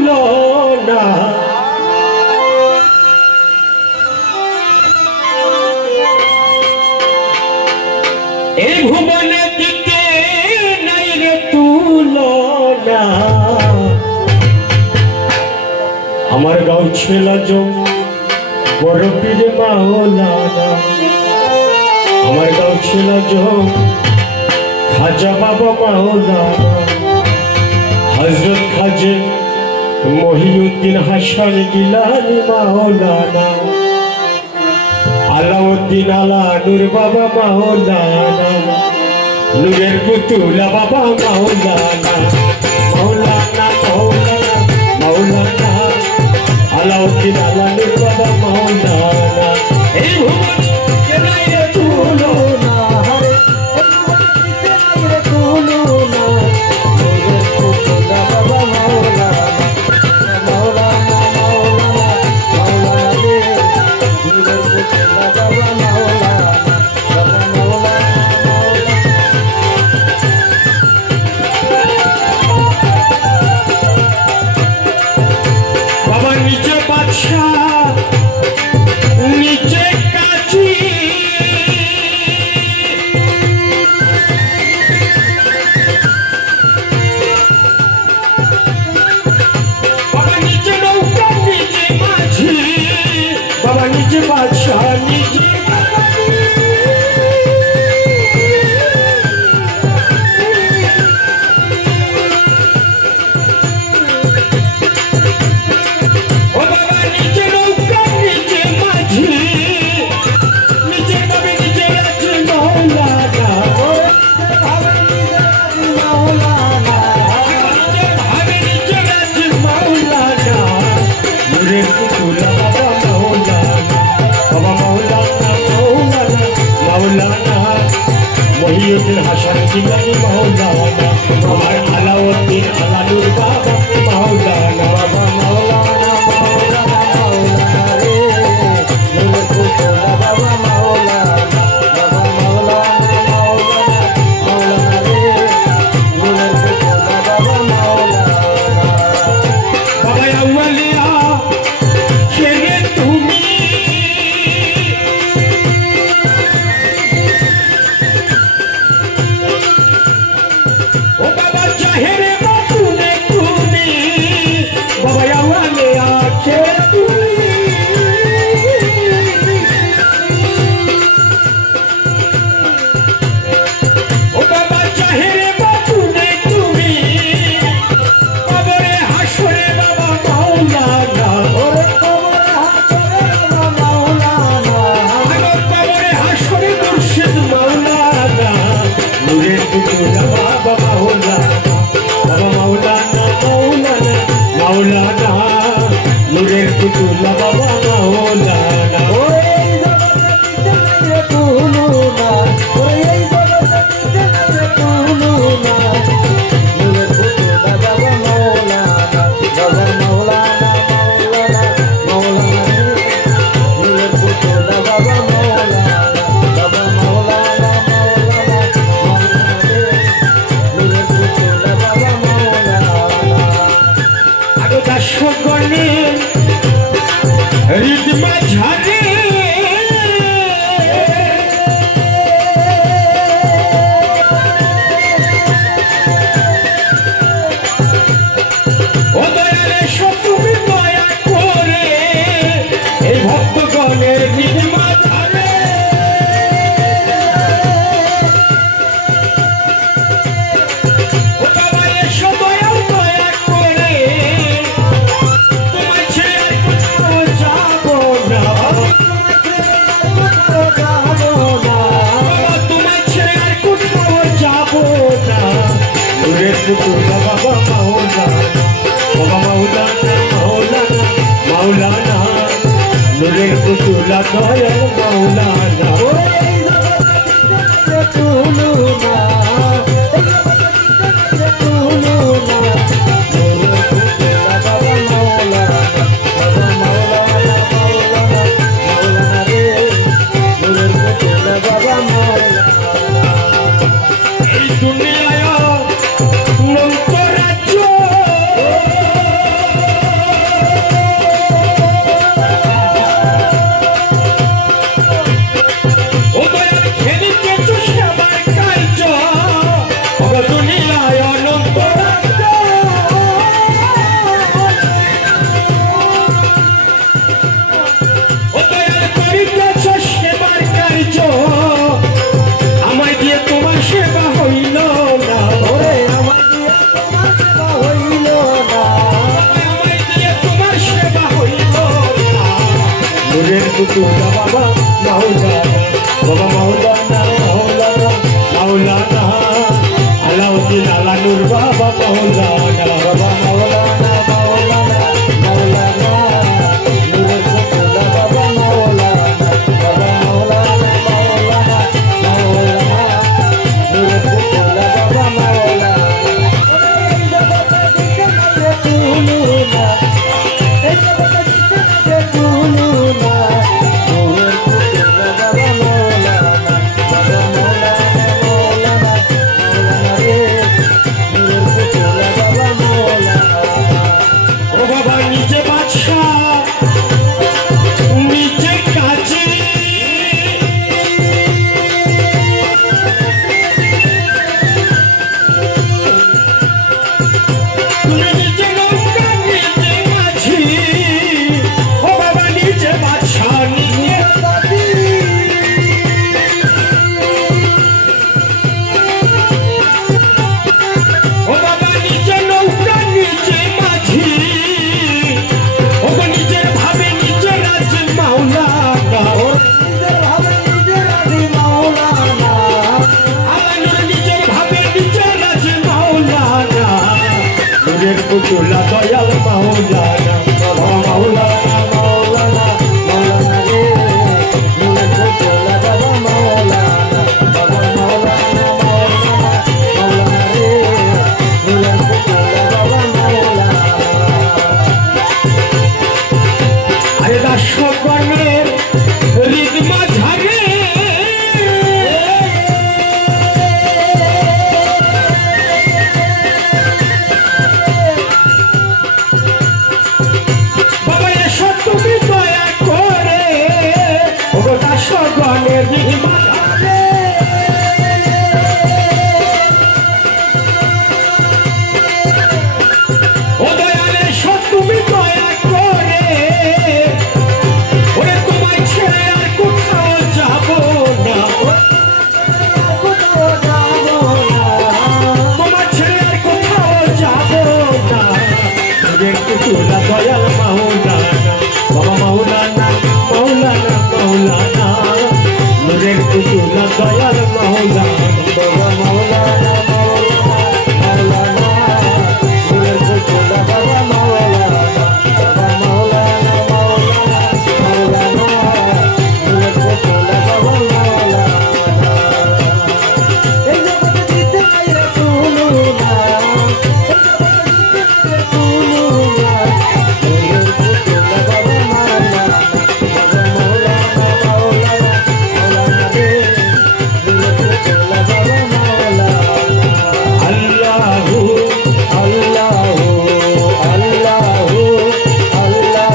তুলনা এই ভুবনে দিকে নাই রে তুলনা আমার গাঁও ছেলা বড় পীর মাওলানা আমার গাঁও ছেলা খাজা বাবা মাওলানা হযরত খাজে মহিউদ্দিন হাসান গিলানি মাওলানা আলাউদ্দিন আলা নূর বাবা মাওলানা নূরের পুতুলা বাবা মাওলানা মাওলানা মাওলানা মাওলানা আলাউদ্দিন আলা নূর বাবা মাওলানা এই ভুবন কেনাই রে তুলনা হরে কেনাই রে তুলনা নূরের পুতুলা বাবা মাওলানা মাওলানা মাওলানা মাওলানা রে নূরের পুতুলা বাবা মাওলানা বাবা মাওলানা বাবা নিচে বাদশাহ নিচে কাজী বাবা নিচে নৌকা নিচে মাঝি বাবা নিচে বাদশাহ নিচে মহিউদ্দিন হাসান গিলানি মাওলানা আমার আলাউদ্দিন আলা নূর বাবা মাওলানা বাবা মাওলানা মাওলানা মাওলানা রে নূরের পুতুলা বাবা মাওলানা বাবা মাওলানা মাওলানা মাওলানা রে নূরের পুতুলা বাবা মাওলানা বাবা আউলিয়া কে তুমি নূরের পুতুলা বাবা মাওলানা ওই জগতে রে তুলনা ওই জগতে রে তুলনা নূরের পুতুলা বাবা মাওলানা বাবা মাওলানা মাওলানা মাওলানা নূরের পুতুলা বাবা মাওলানা বাবা মাওলানা মাওলানা নূরের পুতুলা বাবা মাওলানা আগে দাসগণে রিদমা ঝাড়ে ও দয়ালে তুমি দয়া করে এই ভক্তগণের রিদমা ঝাড়ে ও বাবা এসো দয়া করে তোমার ছেড়ে যাবো না পুতুলা বাবা মাওলানা বাবা মাওলানা মাওলানা মাওলানা আলাউদ্দিন আলানুর বাবা মাওলানা বাবা মাওলানা মাওলানা মাওলানা নূরের পুতুলা বাবা মাওলানা বাবা মাওলানা মাওলানা মাওলানা নূরের পুতুলা বাবা মাওলানা এই জগতে দিতে পারে তুলুনা এই জগতে দিতে পারে তুলুনা নূরের পুতুলা বাবা মাওলানা বাবা মাওলানা মাওলানা মাওলানা রে নূরের পুতুলা বাবা মাওলানা ও বাবা নিচে বাদশাহ নিচে কাজী তুমি নিচে নৌকা নিচে মাঝি ও বাবা নিচে বাদশাহ নিচে কাজী ও বাবা নিচে নৌকা নিচে মাঝি ও গো নিজের ভাবে নিচে রাজ মাওলানা ও নিজের ভাবে নিজে রাজ মাওলানা আলানুর নিজের ভাবে নিচে রাজ মাওলানা নূরের পুতুলা দয়াল মাওলানা বাবা মাওলানা মাওলানা মাওলানা রে নূরের পুতুলা বাবা মাওলানা বাবা মাওলানা মাওলানা মাওলানা রে নূরের পুতুলা বাবা মাওলানা আরে দাসগণের রিদমা ঝাড়ে বাবা এসো তুমি দয়া করে ওগো দাসগণের রিদমা ঝাড়ে ও দয়াল এসো তুমি দয়া করে ওরে তোমায় ছেড়ে আর কোথাও যাবো না কোথাও যাবো না তোমার ছেড়ে আর কোথাও যাবো না নূরের পুতুলা দয়াল মাওলানা বাবা মাওলানা মাওলানা মাওলানা নূরের পুতুলা দয়াল মাওলানা বাবা মাওলানা মাওলানা নূরের পুতুলা বাবা মাওলানা বাবা মাওলানা মাওলানা মাওলানা নূরের পুতুলা বাবা মাওলানা এই জগতে দিতে পারে তুলুনা এই জগতে দিতে পারে তুলুনা নূরের পুতুলা বাবা মাওলানা বাবা মাওলানা মাওলানা মাওলানা রে নূরের পুতুলা বাবা মাওলানা আল্লাহু আল্লাহু আল্লাহু আল্লাহু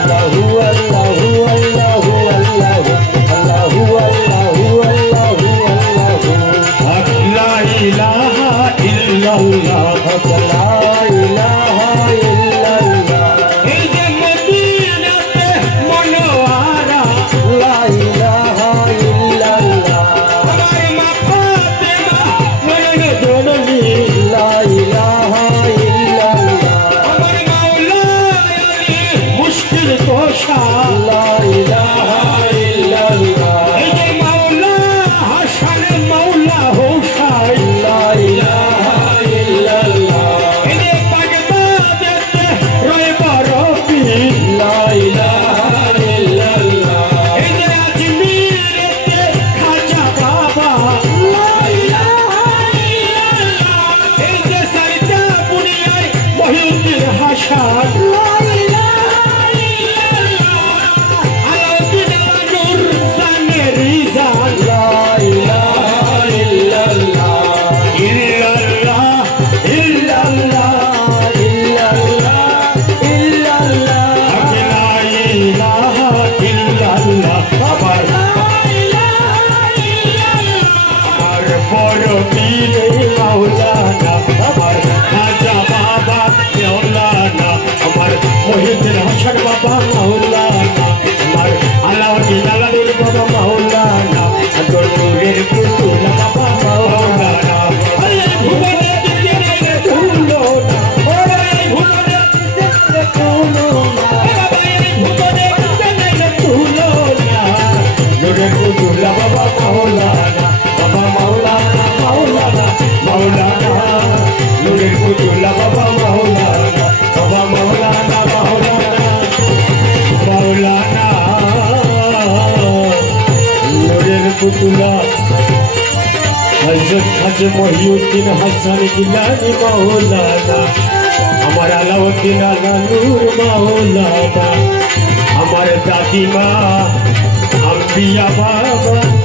আল্লাহু আল্লাহু আল্লাহু আল্লাহু আল্লাহু আল্লাহু আল্লাহু লা ইলাহা ইল্লাল্লাহ লা ইলাহা ইল্লাল্লাহ এই যে মদিনাতে মনোয়ারা লা ইলাহা ইল্লাল্লাহ আমার মা ফাতেমা মনের জননী লা ইলাহা ইল্লাল্লাহ আমার মাওলা আলী মুশকিল কোশা লা ইলাহা ইল্লাল্লাহ এই যে মাওলা হাসান মাওলা হোসাইন লা ইলাহা ইল্লাল্লাহ এই যে বাগদাদেতে রয়বা রবি লা ইলাহা ইল্লাল্লাহ এই যে আজমিরেতে খাজা বাবা লা ইলাহা ইল্লাল্লাহ এই যে সাইদা বুনিয়ায় মহিউদ্দিন হাসান লা ইলাহা ইল্লাল্লাহ আলাউদ্দিন আলানুর জানে রিজান লা ইলাহা ইল্লাল্লাহ ইল্লাল্লাহ ইল্লাল্লাহ ইল্লাল্লাহ ইল্লাল্লাহ লা ইলাহা ইল্লাল্লাহ আমার লা ইলাহা ইল্লাল্লাহ আমার বড় পীর মাওলানা আমার খাজা বাবা মাওলানা আমার তুলা হযরত খাজা মহিউদ্দিন হাসান গিলানি মাওলানা আমার আলাউদ্দিন আলা নূর মাওলানা আমার দাদিমা আম্বিয়া বাবা